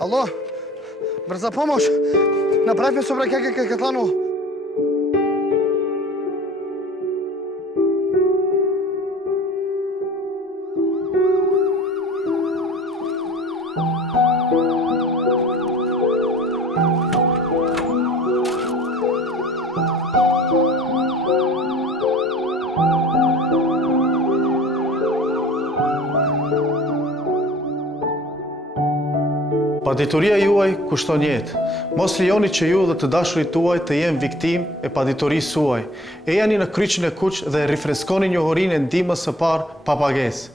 Alo, brza pomoć! Направи съображение Катлано. Paditoria juaj kushton jetë. Mos lijoni që ju dhe të dashurit tuaj të jenë viktim e paditorisë suaj. Ejani në kryqin e kuq dhe rifreskoni njohurinë e ndihmës së parë pa pagesë.